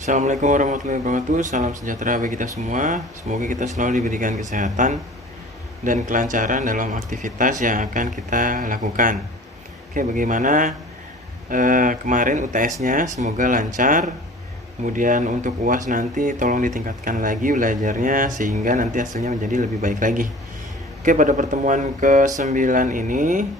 Assalamualaikum warahmatullahi wabarakatuh. Salam sejahtera bagi kita semua. Semoga kita selalu diberikan kesehatan dan kelancaran dalam aktivitas yang akan kita lakukan. Oke, bagaimana kemarin UTS-nya? Semoga lancar. Kemudian untuk UAS nanti tolong ditingkatkan lagi belajarnya sehingga nanti hasilnya menjadi lebih baik lagi. Oke, pada pertemuan ke-9 ini,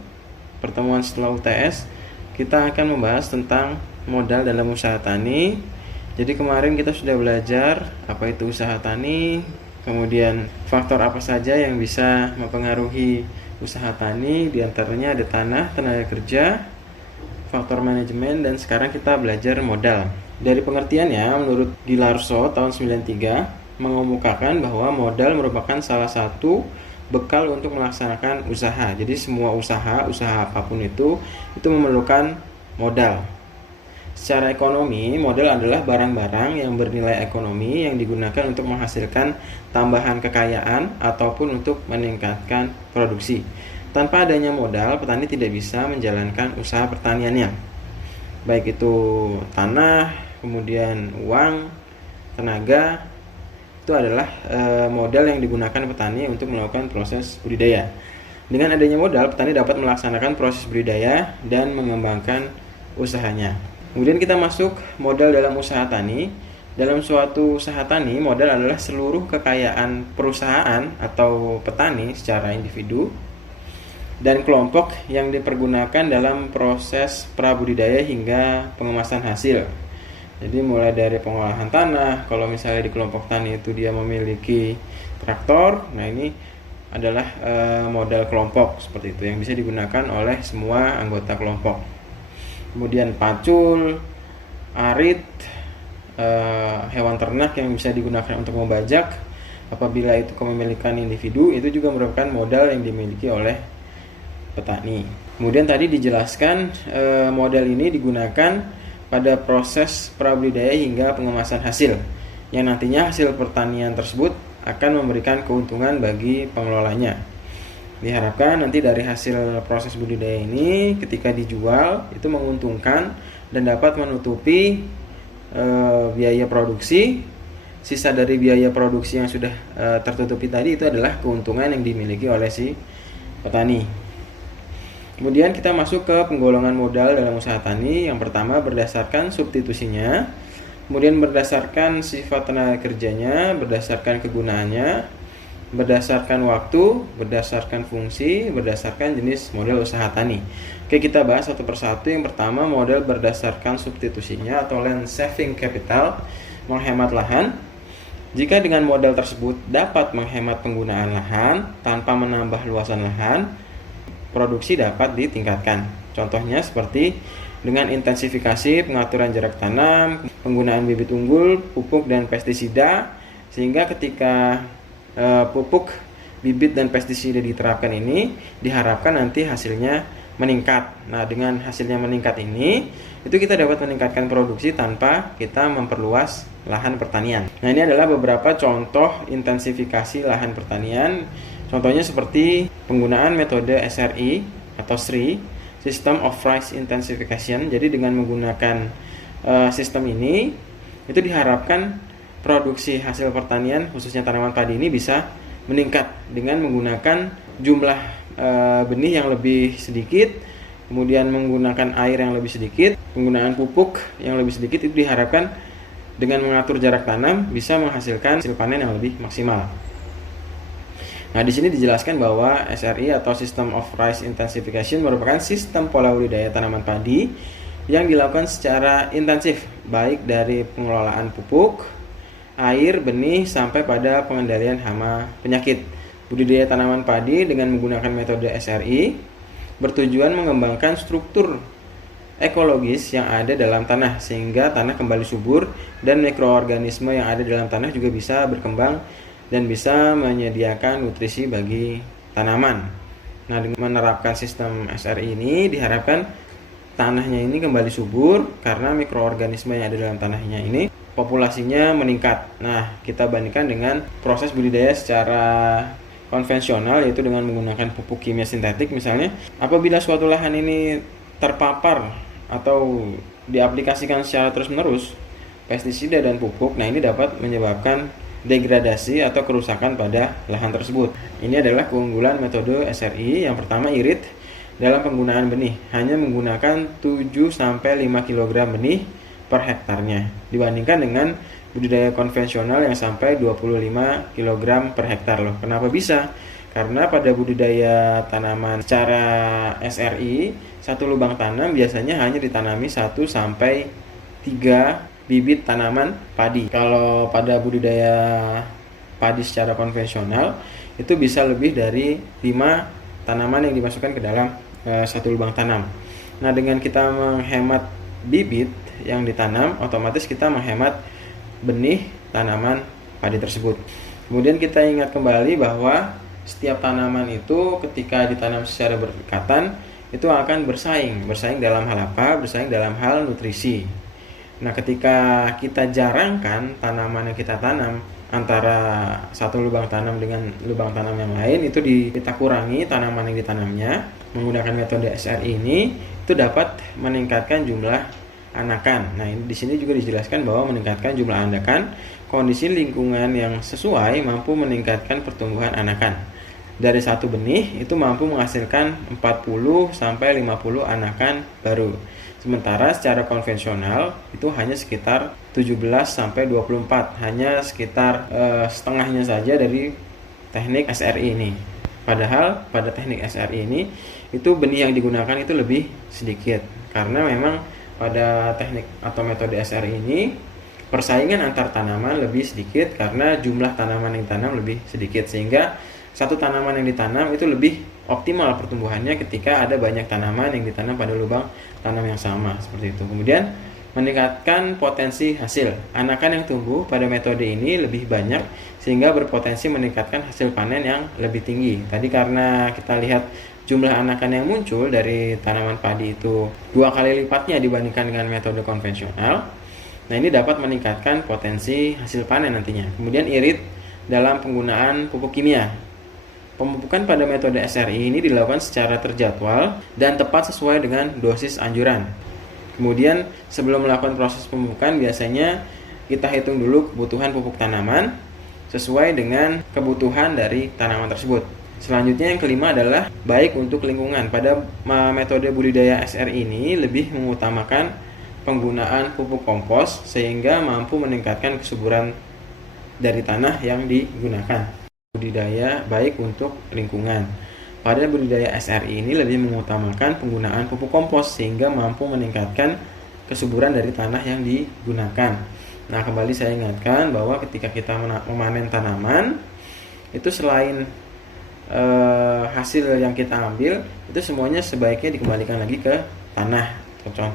pertemuan setelah UTS, kita akan membahas tentang modal dalam usaha tani. Jadi kemarin kita sudah belajar apa itu usaha tani, kemudian faktor apa saja yang bisa mempengaruhi usaha tani, diantaranya ada tanah, tenaga kerja, faktor manajemen, dan sekarang kita belajar modal. Dari pengertiannya, menurut Gilarso tahun 93 mengemukakan bahwa modal merupakan salah satu bekal untuk melaksanakan usaha. Jadi semua usaha apapun itu memerlukan modal. Secara ekonomi, modal adalah barang-barang yang bernilai ekonomi yang digunakan untuk menghasilkan tambahan kekayaan ataupun untuk meningkatkan produksi. Tanpa adanya modal, petani tidak bisa menjalankan usaha pertaniannya. Baik itu tanah, kemudian uang, tenaga, itu adalah modal yang digunakan petani untuk melakukan proses budidaya. Dengan adanya modal, petani dapat melaksanakan proses budidaya dan mengembangkan usahanya. Kemudian kita masuk modal dalam usaha tani. Dalam suatu usaha tani, modal adalah seluruh kekayaan perusahaan atau petani secara individu dan kelompok yang dipergunakan dalam proses prabudidaya hingga pengemasan hasil. Jadi mulai dari pengolahan tanah, kalau misalnya di kelompok tani itu dia memiliki traktor, nah ini adalah modal kelompok seperti itu yang bisa digunakan oleh semua anggota kelompok. Kemudian pacul, arit, hewan ternak yang bisa digunakan untuk membajak apabila itu kepemilikan individu, itu juga merupakan modal yang dimiliki oleh petani. Kemudian tadi dijelaskan modal ini digunakan pada proses prabudidaya hingga pengemasan hasil, yang nantinya hasil pertanian tersebut akan memberikan keuntungan bagi pengelolanya. Diharapkan nanti dari hasil proses budidaya ini ketika dijual itu menguntungkan dan dapat menutupi biaya produksi. Sisa dari biaya produksi yang sudah tertutupi tadi itu adalah keuntungan yang dimiliki oleh si petani. Kemudian kita masuk ke penggolongan modal dalam usaha tani. Yang pertama berdasarkan substitusinya, kemudian berdasarkan sifat tenaga kerjanya, berdasarkan kegunaannya, berdasarkan waktu, berdasarkan fungsi, berdasarkan jenis modal usaha tani. Oke, kita bahas satu persatu. Yang pertama, modal berdasarkan substitusinya atau land saving capital, menghemat lahan. Jika dengan modal tersebut dapat menghemat penggunaan lahan tanpa menambah luasan lahan, produksi dapat ditingkatkan. Contohnya seperti dengan intensifikasi pengaturan jarak tanam, penggunaan bibit unggul, pupuk dan pestisida, sehingga ketika pupuk, bibit dan pestisida diterapkan ini diharapkan nanti hasilnya meningkat. Nah, dengan hasilnya meningkat ini itu kita dapat meningkatkan produksi tanpa kita memperluas lahan pertanian. Nah, ini adalah beberapa contoh intensifikasi lahan pertanian. Contohnya seperti penggunaan metode SRI atau SRI, System of Rice Intensification. Jadi dengan menggunakan sistem ini itu diharapkan produksi hasil pertanian khususnya tanaman padi ini bisa meningkat dengan menggunakan jumlah benih yang lebih sedikit, kemudian menggunakan air yang lebih sedikit, penggunaan pupuk yang lebih sedikit. Itu diharapkan dengan mengatur jarak tanam bisa menghasilkan hasil panen yang lebih maksimal. Nah, di sini dijelaskan bahwa SRI atau System of Rice Intensification merupakan sistem pola budidaya tanaman padi yang dilakukan secara intensif, baik dari pengelolaan pupuk, air, benih, sampai pada pengendalian hama penyakit. Budidaya tanaman padi dengan menggunakan metode SRI bertujuan mengembangkan struktur ekologis yang ada dalam tanah sehingga tanah kembali subur dan mikroorganisme yang ada dalam tanah juga bisa berkembang dan bisa menyediakan nutrisi bagi tanaman. Nah, dengan menerapkan sistem SRI ini diharapkan tanahnya ini kembali subur karena mikroorganisme yang ada dalam tanahnya ini populasinya meningkat. Nah, kita bandingkan dengan proses budidaya secara konvensional, yaitu dengan menggunakan pupuk kimia sintetik misalnya. Apabila suatu lahan ini terpapar atau diaplikasikan secara terus-menerus pestisida dan pupuk. Nah, ini dapat menyebabkan degradasi atau kerusakan pada lahan tersebut. Ini adalah keunggulan metode SRI. Yang pertama, irit dalam penggunaan benih, hanya menggunakan 7-5 kg benih per hektarnya, dibandingkan dengan budidaya konvensional yang sampai 25 kg per hektar loh. Kenapa bisa? Karena pada budidaya tanaman secara SRI, satu lubang tanam biasanya hanya ditanami 1-3 bibit tanaman padi. Kalau pada budidaya padi secara konvensional, itu bisa lebih dari 5 tanaman yang dimasukkan ke dalam satu lubang tanam. Nah, dengan kita menghemat bibit yang ditanam, otomatis kita menghemat benih tanaman padi tersebut. Kemudian kita ingat kembali bahwa setiap tanaman itu ketika ditanam secara berdekatan itu akan bersaing dalam hal apa? Bersaing dalam hal nutrisi. Nah, ketika kita jarangkan tanaman yang kita tanam antara satu lubang tanam dengan lubang tanam yang lain, itu kita kurangi tanaman yang ditanamnya menggunakan metode SRI ini, itu dapat meningkatkan jumlah anakan. Nah, di sini juga dijelaskan bahwa meningkatkan jumlah anakan, kondisi lingkungan yang sesuai mampu meningkatkan pertumbuhan anakan. Dari satu benih itu mampu menghasilkan 40-50 anakan baru. Sementara secara konvensional itu hanya sekitar 17-24, hanya sekitar setengahnya saja dari teknik SRI ini. Padahal pada teknik SRI ini itu benih yang digunakan itu lebih sedikit, karena memang pada teknik atau metode SRI ini persaingan antar tanaman lebih sedikit karena jumlah tanaman yang ditanam lebih sedikit, sehingga satu tanaman yang ditanam itu lebih optimal pertumbuhannya ketika ada banyak tanaman yang ditanam pada lubang tanam yang sama, seperti itu. Kemudian meningkatkan potensi hasil. Anakan yang tumbuh pada metode ini lebih banyak sehingga berpotensi meningkatkan hasil panen yang lebih tinggi. Tadi karena kita lihat jumlah anakan yang muncul dari tanaman padi itu 2 kali lipatnya dibandingkan dengan metode konvensional. Nah, ini dapat meningkatkan potensi hasil panen nantinya. Kemudian irit dalam penggunaan pupuk kimia. Pemupukan pada metode SRI ini dilakukan secara terjadwal dan tepat sesuai dengan dosis anjuran. Kemudian sebelum melakukan proses pemupukan, biasanya kita hitung dulu kebutuhan pupuk tanaman sesuai dengan kebutuhan dari tanaman tersebut. Selanjutnya yang kelima adalah baik untuk lingkungan. Pada metode budidaya SRI ini lebih mengutamakan penggunaan pupuk kompos sehingga mampu meningkatkan kesuburan dari tanah yang digunakan. Budidaya baik untuk lingkungan. Pada budidaya SRI ini lebih mengutamakan penggunaan pupuk kompos sehingga mampu meningkatkan kesuburan dari tanah yang digunakan. Nah, kembali saya ingatkan bahwa ketika kita memanen tanaman, itu selain hasil yang kita ambil, itu semuanya sebaiknya dikembalikan lagi ke tanah.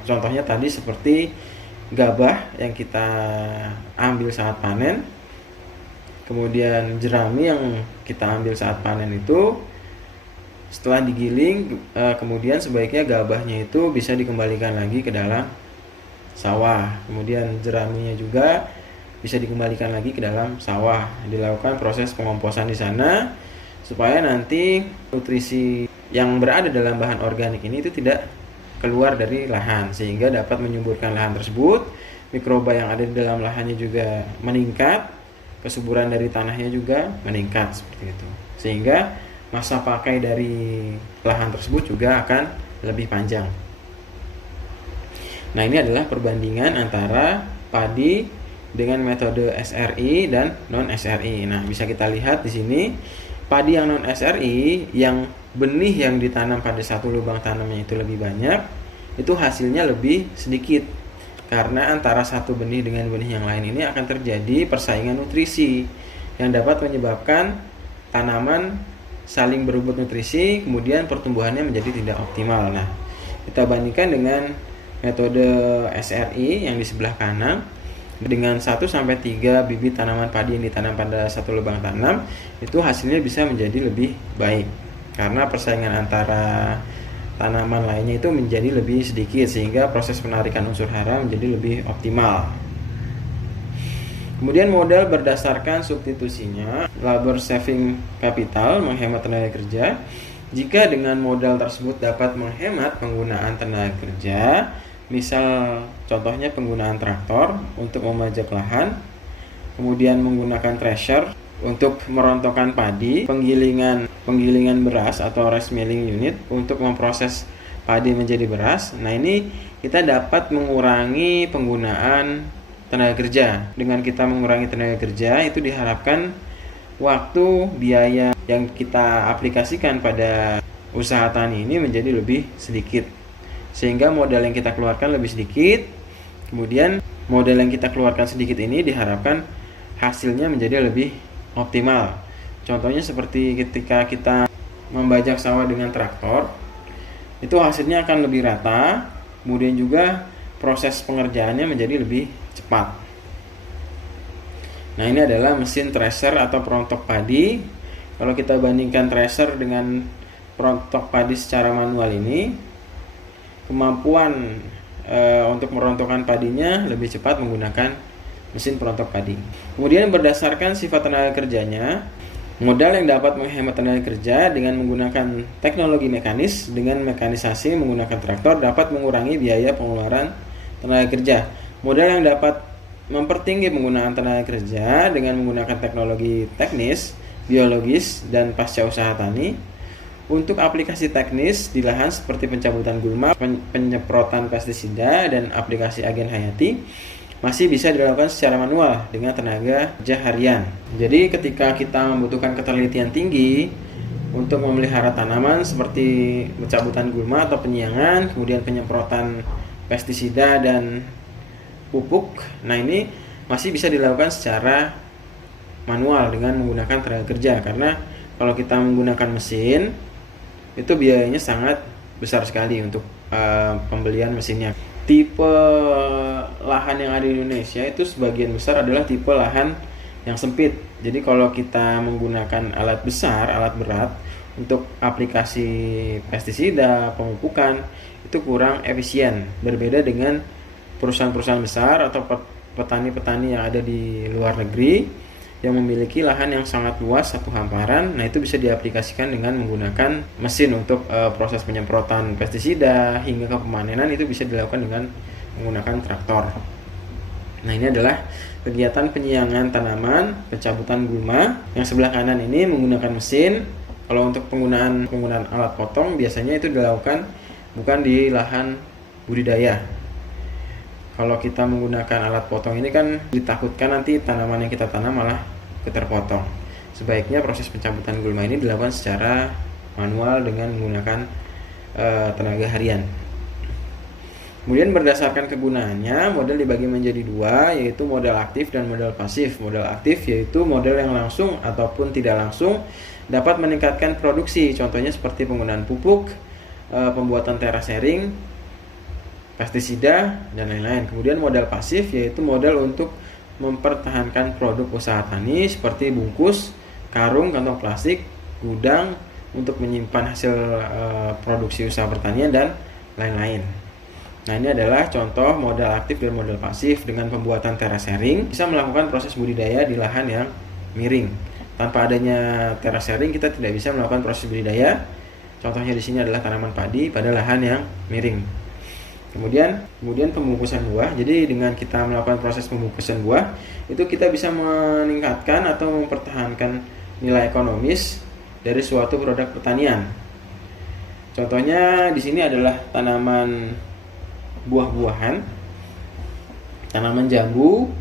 Contohnya tadi seperti gabah yang kita ambil saat panen, kemudian jerami yang kita ambil saat panen itu setelah digiling, kemudian sebaiknya gabahnya itu bisa dikembalikan lagi ke dalam sawah. Kemudian jeraminya juga bisa dikembalikan lagi ke dalam sawah. Dilakukan proses pengomposan di sana supaya nanti nutrisi yang berada dalam bahan organik ini itu tidak keluar dari lahan, sehingga dapat menyuburkan lahan tersebut. Mikroba yang ada di dalam lahannya juga meningkat, kesuburan dari tanahnya juga meningkat, seperti itu. Sehingga masa pakai dari lahan tersebut juga akan lebih panjang. Nah, ini adalah perbandingan antara padi dengan metode SRI dan non SRI. Nah, bisa kita lihat di sini padi yang non SRI yang benih yang ditanam pada satu lubang tanamnya itu lebih banyak, itu hasilnya lebih sedikit. Karena antara satu benih dengan benih yang lain ini akan terjadi persaingan nutrisi yang dapat menyebabkan tanaman saling berebut nutrisi, kemudian pertumbuhannya menjadi tidak optimal. Nah, kita bandingkan dengan metode SRI yang di sebelah kanan, dengan 1-3 bibit tanaman padi yang ditanam pada satu lubang tanam, itu hasilnya bisa menjadi lebih baik karena persaingan antara tanaman lainnya itu menjadi lebih sedikit, sehingga proses penarikan unsur hara menjadi lebih optimal. Kemudian modal berdasarkan substitusinya, labor saving capital, menghemat tenaga kerja. Jika dengan modal tersebut dapat menghemat penggunaan tenaga kerja, Misal contohnya penggunaan traktor untuk membajak lahan, kemudian menggunakan thresher untuk merontokkan padi, penggilingan beras atau rice milling unit untuk memproses padi menjadi beras. Nah, ini kita dapat mengurangi penggunaan tenaga kerja. Dengan kita mengurangi tenaga kerja, itu diharapkan waktu, biaya yang kita aplikasikan pada usaha tani ini menjadi lebih sedikit, sehingga modal yang kita keluarkan lebih sedikit. Kemudian modal yang kita keluarkan sedikit ini diharapkan hasilnya menjadi lebih optimal. Contohnya seperti ketika kita membajak sawah dengan traktor, itu hasilnya akan lebih rata, kemudian juga proses pengerjaannya menjadi lebih cepat. Nah, ini adalah mesin thresher atau perontok padi. Kalau kita bandingkan thresher dengan perontok padi secara manual ini, kemampuan untuk merontokkan padinya lebih cepat menggunakan mesin perontok padi. Kemudian berdasarkan sifat tenaga kerjanya, modal yang dapat menghemat tenaga kerja dengan menggunakan teknologi mekanis dengan mekanisasi menggunakan traktor dapat mengurangi biaya pengeluaran tenaga kerja. Modal yang dapat mempertinggi penggunaan tenaga kerja dengan menggunakan teknologi teknis, biologis, dan pasca usaha tani. Untuk aplikasi teknis di lahan seperti pencabutan gulma, penyemprotan pestisida, dan aplikasi agen hayati masih bisa dilakukan secara manual dengan tenaga kerja harian. Jadi ketika kita membutuhkan ketelitian tinggi untuk memelihara tanaman seperti pencabutan gulma atau penyiangan, kemudian penyemprotan pestisida dan pupuk, nah ini masih bisa dilakukan secara manual dengan menggunakan tenaga kerja, karena kalau kita menggunakan mesin itu biayanya sangat besar sekali untuk pembelian mesinnya. Tipe lahan yang ada di Indonesia itu sebagian besar adalah tipe lahan yang sempit. Jadi kalau kita menggunakan alat besar, alat berat untuk aplikasi pestisida, pemupukan, itu kurang efisien. Berbeda dengan perusahaan-perusahaan besar atau petani-petani yang ada di luar negeri yang memiliki lahan yang sangat luas, satu hamparan. Nah, itu bisa diaplikasikan dengan menggunakan mesin untuk proses penyemprotan pestisida hingga ke pemanenan, itu bisa dilakukan dengan menggunakan traktor. Nah, ini adalah kegiatan penyiangan tanaman, pencabutan gulma. Yang sebelah kanan ini menggunakan mesin. Kalau untuk penggunaan alat potong biasanya itu dilakukan bukan di lahan budidaya. Kalau kita menggunakan alat potong ini kan ditakutkan nanti tanaman yang kita tanam malah terpotong. Sebaiknya proses pencabutan gulma ini dilakukan secara manual dengan menggunakan tenaga harian. Kemudian berdasarkan kegunaannya, modal dibagi menjadi dua, yaitu modal aktif dan modal pasif. Modal aktif yaitu modal yang langsung ataupun tidak langsung dapat meningkatkan produksi, contohnya seperti penggunaan pupuk, pembuatan terasering, pestisida, dan lain-lain. Kemudian modal pasif yaitu modal untuk mempertahankan produk usaha tani seperti bungkus, karung, kantong plastik, gudang untuk menyimpan hasil produksi usaha pertanian, dan lain-lain. Nah, ini adalah contoh modal aktif dan modal pasif. Dengan pembuatan terasering bisa melakukan proses budidaya di lahan yang miring. Tanpa adanya terasering kita tidak bisa melakukan proses budidaya. Contohnya di sini adalah tanaman padi pada lahan yang miring. Kemudian pembungkusan buah. Jadi dengan kita melakukan proses pembungkusan buah, itu kita bisa meningkatkan atau mempertahankan nilai ekonomis dari suatu produk pertanian. Contohnya di sini adalah tanaman buah-buahan, tanaman jambu.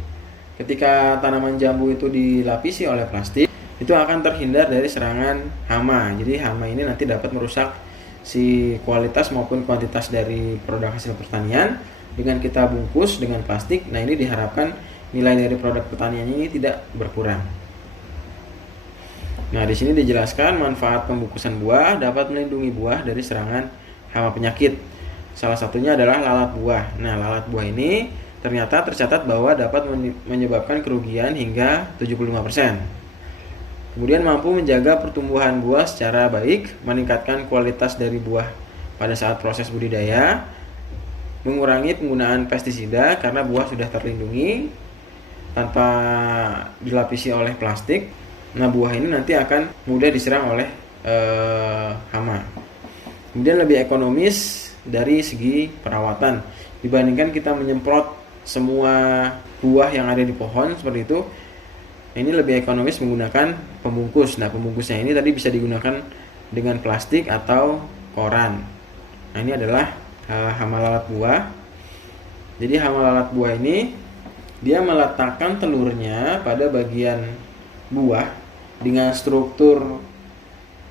Ketika tanaman jambu itu dilapisi oleh plastik, itu akan terhindar dari serangan hama. Jadi hama ini nanti dapat merusak si kualitas maupun kuantitas dari produk hasil pertanian. Dengan kita bungkus dengan plastik, nah ini diharapkan nilai dari produk pertanian ini tidak berkurang. Nah, di sini dijelaskan manfaat pembungkusan buah dapat melindungi buah dari serangan hama penyakit. Salah satunya adalah lalat buah. Nah, lalat buah ini ternyata tercatat bahwa dapat menyebabkan kerugian hingga 75%. Kemudian mampu menjaga pertumbuhan buah secara baik, meningkatkan kualitas dari buah pada saat proses budidaya, mengurangi penggunaan pestisida karena buah sudah terlindungi tanpa dilapisi oleh plastik. Nah, buah ini nanti akan mudah diserang oleh hama. Kemudian lebih ekonomis dari segi perawatan. Dibandingkan kita menyemprot semua buah yang ada di pohon seperti itu, ini lebih ekonomis menggunakan pembungkus. Nah, pembungkusnya ini tadi bisa digunakan dengan plastik atau koran. Nah, ini adalah hama lalat buah. Jadi hama lalat buah ini dia meletakkan telurnya pada bagian buah dengan struktur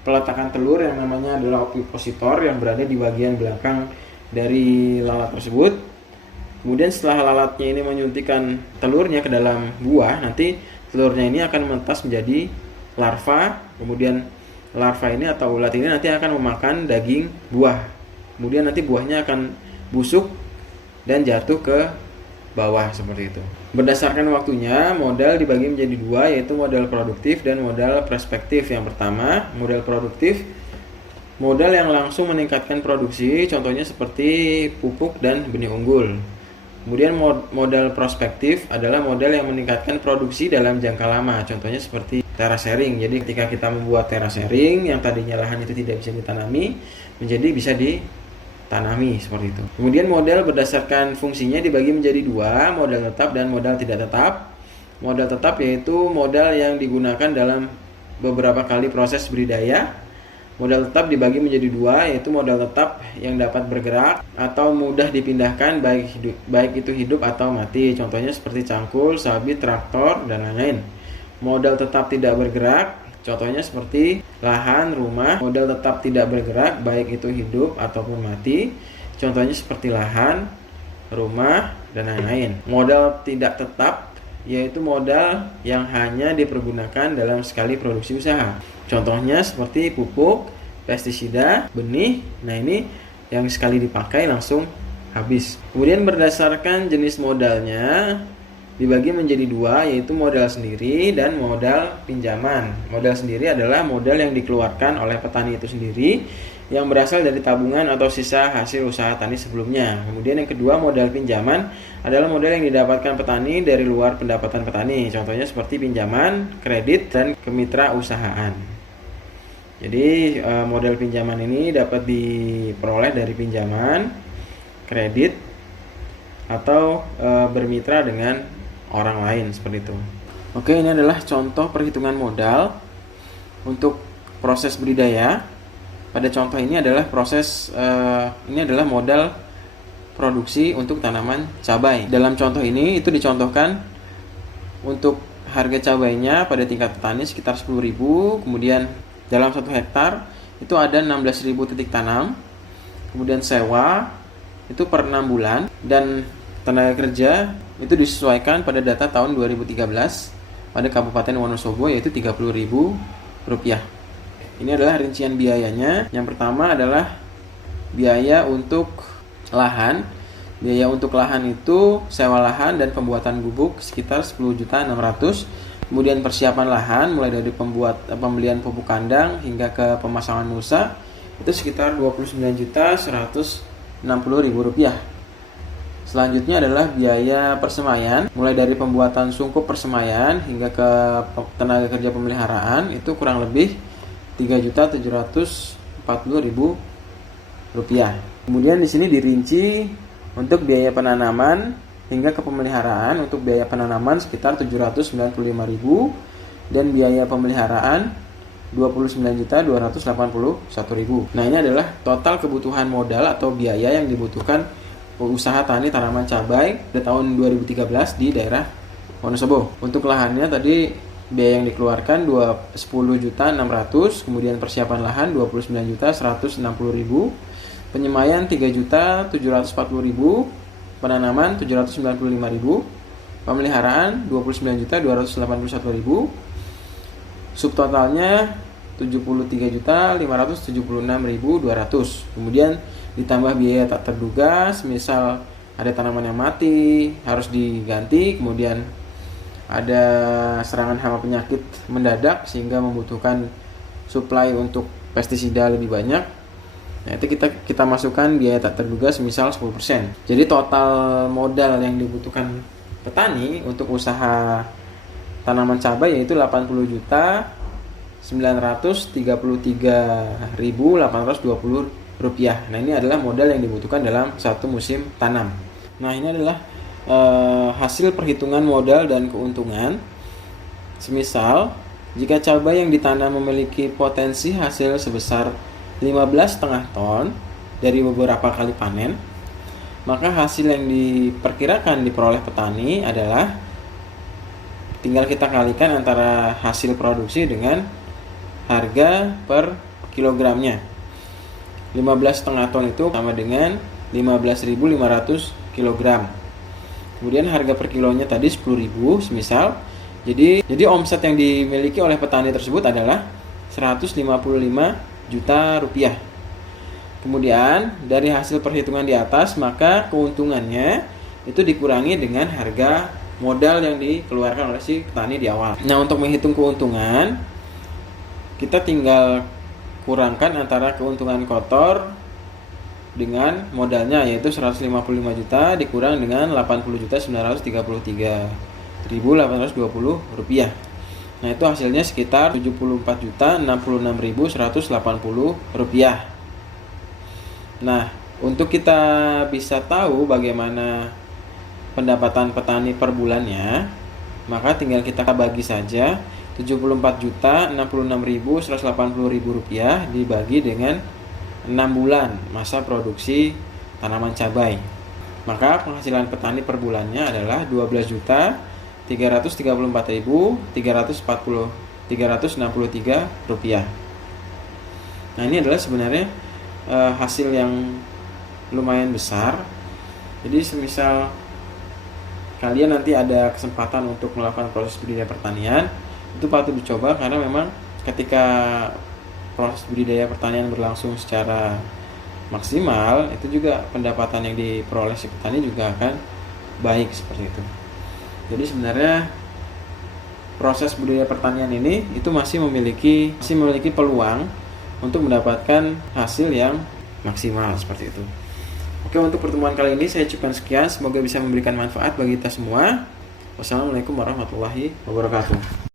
peletakan telur yang namanya adalah ovipositor yang berada di bagian belakang dari lalat tersebut. Kemudian setelah lalatnya ini menyuntikkan telurnya ke dalam buah, nanti telurnya ini akan menetas menjadi larva. Kemudian larva ini atau ulat ini nanti akan memakan daging buah. Kemudian nanti buahnya akan busuk dan jatuh ke bawah seperti itu. Berdasarkan waktunya, modal dibagi menjadi dua, yaitu modal produktif dan modal prospektif. Yang pertama, modal produktif, modal yang langsung meningkatkan produksi, contohnya seperti pupuk dan benih unggul. Kemudian modal prospektif adalah modal yang meningkatkan produksi dalam jangka lama, contohnya seperti terasering. Jadi ketika kita membuat terasering yang tadinya lahan itu tidak bisa ditanami, menjadi bisa ditanami seperti itu. Kemudian modal berdasarkan fungsinya dibagi menjadi dua, modal tetap dan modal tidak tetap. Modal tetap yaitu modal yang digunakan dalam beberapa kali proses budidaya. Modal tetap dibagi menjadi dua, yaitu modal tetap yang dapat bergerak atau mudah dipindahkan baik itu hidup atau mati, contohnya seperti cangkul, sabit, traktor, dan lain-lain. Modal tetap tidak bergerak, contohnya seperti lahan, rumah. Modal tetap tidak bergerak baik itu hidup ataupun mati, contohnya seperti lahan, rumah, dan lain-lain. Modal tidak tetap yaitu modal yang hanya dipergunakan dalam sekali produksi usaha, contohnya seperti pupuk, pestisida, benih. Nah, ini yang sekali dipakai langsung habis. Kemudian berdasarkan jenis modalnya dibagi menjadi dua, yaitu modal sendiri dan modal pinjaman. Modal sendiri adalah modal yang dikeluarkan oleh petani itu sendiri yang berasal dari tabungan atau sisa hasil usaha tani sebelumnya. Kemudian yang kedua, modal pinjaman adalah modal yang didapatkan petani dari luar pendapatan petani, contohnya seperti pinjaman, kredit, dan kemitrausahaan. Jadi modal pinjaman ini dapat diperoleh dari pinjaman, kredit, atau bermitra dengan orang lain seperti itu. Oke, ini adalah contoh perhitungan modal untuk proses budidaya. Pada contoh ini adalah ini adalah modal produksi untuk tanaman cabai. Dalam contoh ini itu dicontohkan untuk harga cabainya pada tingkat petani sekitar 10.000, kemudian dalam 1 hektar itu ada 16.000 titik tanam, kemudian sewa itu per 6 bulan, dan tenaga kerja itu disesuaikan pada data tahun 2013 pada Kabupaten Wonosobo, yaitu Rp30.000. Ini adalah rincian biayanya. Yang pertama adalah biaya untuk lahan. Biaya untuk lahan itu sewa lahan dan pembuatan gubuk sekitar 10.600.000. Kemudian persiapan lahan mulai dari pembelian pupuk kandang hingga ke pemasangan mulsa itu sekitar Rp29.160.000. Selanjutnya adalah biaya persemaian, mulai dari pembuatan sungkup persemaian hingga ke tenaga kerja pemeliharaan itu kurang lebih Rp3.740.000. Kemudian di sini dirinci untuk biaya penanaman hingga ke pemeliharaan. Untuk biaya penanaman sekitar Rp795.000 dan biaya pemeliharaan Rp29.281.000. Nah, ini adalah total kebutuhan modal atau biaya yang dibutuhkan usaha tani tanaman cabai pada tahun 2013 di daerah Wonosobo. Untuk lahannya tadi biaya yang dikeluarkan Rp10.600.000, kemudian persiapan lahan Rp29.160.000, penyemaian Rp3.740.000, penanaman Rp795.000, pemeliharaan Rp29.281.000, subtotalnya Rp73.576.200. Kemudian ditambah biaya tak terduga, semisal ada tanaman yang mati harus diganti, kemudian ada serangan hama penyakit mendadak sehingga membutuhkan suplai untuk pestisida lebih banyak. Nah, itu kita masukkan biaya tak terduga semisal 10%. Jadi total modal yang dibutuhkan petani untuk usaha tanaman cabai yaitu Rp80.933.820. rupiah. Nah, ini adalah modal yang dibutuhkan dalam satu musim tanam. Nah, ini adalah hasil perhitungan modal dan keuntungan. Semisal, jika cabai yang ditanam memiliki potensi hasil sebesar 15,5 ton dari beberapa kali panen, maka hasil yang diperkirakan diperoleh petani adalah, tinggal kita kalikan antara hasil produksi dengan harga per kilogramnya. 15,5 ton itu sama dengan 15.500 kg. Kemudian harga per kilonya tadi 10.000 semisal. Jadi omset yang dimiliki oleh petani tersebut adalah 155 juta rupiah. Kemudian dari hasil perhitungan di atas, maka keuntungannya itu dikurangi dengan harga modal yang dikeluarkan oleh si petani di awal. Nah, untuk menghitung keuntungan, kita tinggal kurangkan antara keuntungan kotor dengan modalnya, yaitu 155 juta dikurang dengan 80.933.820 rupiah. Nah, itu hasilnya sekitar 74.066.180 rupiah. Nah, untuk kita bisa tahu bagaimana pendapatan petani per bulannya, maka tinggal kita bagi saja 74.066.180 rupiah dibagi dengan 6 bulan masa produksi tanaman cabai. Maka penghasilan petani per bulannya adalah 12.334.363 rupiah. Nah, ini adalah sebenarnya hasil yang lumayan besar. Jadi semisal kalian nanti ada kesempatan untuk melakukan proses budidaya pertanian, itu patut dicoba, karena memang ketika proses budidaya pertanian berlangsung secara maksimal, itu juga pendapatan yang diperoleh si petani juga akan baik seperti itu. Jadi sebenarnya proses budidaya pertanian ini itu masih memiliki peluang untuk mendapatkan hasil yang maksimal seperti itu. Oke, untuk pertemuan kali ini saya cukupkan sekian. Semoga bisa memberikan manfaat bagi kita semua. Wassalamualaikum warahmatullahi wabarakatuh.